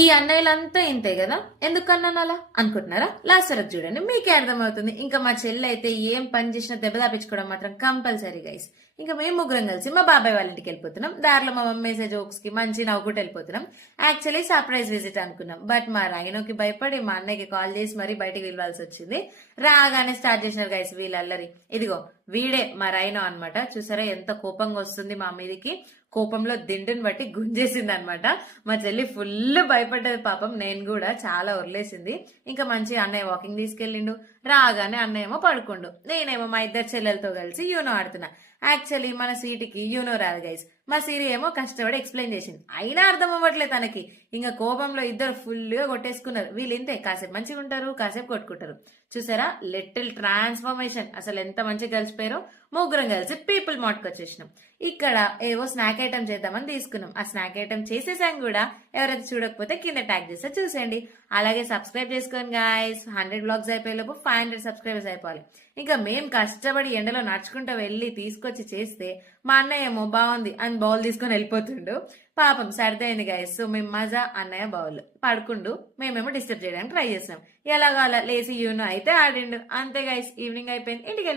ఈ అన్నయ్యలంతా ఇంతే కదా, ఎందుకన్నాను అలా అనుకుంటున్నారా? లాస్ట్ వరకు చూడండి, మీకే అర్థమవుతుంది. ఇంకా మా చెల్లి అయితే ఏం పని చేసినా దెబ్బ తాపించుకోవడం మాత్రం కంపల్సరీ గైస్. ఇంకా మేము ముగ్గురం కలిసి మా బాబాయ్ వాళ్ళ ఇంటికి వెళ్ళిపోతున్నాం. దారిలో మా మమ్మీ వేసే జోక్స్ కి మంచి నవ్వుకుంటూ వెళ్ళిపోతున్నాం. యాక్చువల్లీ సర్ప్రైజ్ విజిట్ అనుకున్నాం, బట్ మా రైనోకి భయపడి మా అన్నయ్యకి కాల్ చేసి మరీ బయటికి వెళ్ళాల్సి వచ్చింది. రాగానే స్టార్ట్ చేసినారు గైస్ వీళ్ళల్లరి. ఇదిగో వీడే మా రైనో అన్నమాట. చూసారా ఎంత కోపంగా వస్తుంది మా మీదికి. కోపంలో దిండుని బట్టి గుంజేసింది అనమాట. మా చెల్లి ఫుల్ భయపడ్డది పాపం. నేను కూడా చాలా వదిలేసింది. ఇంకా మంచి అన్నయ్య వాకింగ్ తీసుకెళ్ళిండు. రాగానే అన్నయ్య ఏమో పడుకుండు, నేనేమో మా ఇద్దరు చెల్లెలతో కలిసి యూనో ఆడుతున్నా. యాక్చువల్లీ మన సీటుకి యూనో రాదు గైస్. మా సిరి ఏమో కష్టపడి ఎక్స్ప్లెయిన్ చేసింది, అయినా అర్థం అవ్వట్లేదు తనకి. ఇంకా కోపంలో ఇద్దరు ఫుల్ గా కొట్టేసుకున్నారు. వీళ్ళు ఇంతే, కాసేపు మంచిగా ఉంటారు, కాసేపు కొట్టుకుంటారు. చూసారా లిటిల్ ట్రాన్స్ఫర్మేషన్, అసలు ఎంత మంచిగా కలిసిపోయారో. ముగ్గురం కలిసి పీపుల్ మార్ట్కి వచ్చేసినాం. ఇక్కడ ఏవో స్నాక్ ఐటమ్ చేద్దామని తీసుకున్నాం. ఆ స్నాక్ ఐటమ్ చేసేసాం కూడా. ఎవరైతే చూడకపోతే కింద ట్యాగ్ చేస్తే చూసేయండి. అలాగే సబ్స్క్రైబ్ చేసుకోండి గాయస్. 100 బ్లాగ్స్ అయిపోయేలోపు 500 సబ్స్క్రైబర్స్ అయిపోవాలి. ఇంకా మేం కష్టపడి ఎండలో నడుచుకుంటూ వెళ్ళి తీసుకొచ్చి చేస్తే మా అన్నయ్య ఏమో బాగుంది అని బౌల్ తీసుకొని వెళ్ళిపోతుండు. పాపం సరిదైంది గాయస్. సో మేము మజా, అన్నయ్య బౌల్ పడుకుండు, మేమేమో డిస్టర్బ్ చేయడానికి ట్రై చేసినాం. ఎలాగో అలా లేసి యూనో అయితే ఆడిండు. అంతే గైస్, ఈవినింగ్ అయిపోయింది, ఇంటికి వెళ్ళిపోయింది.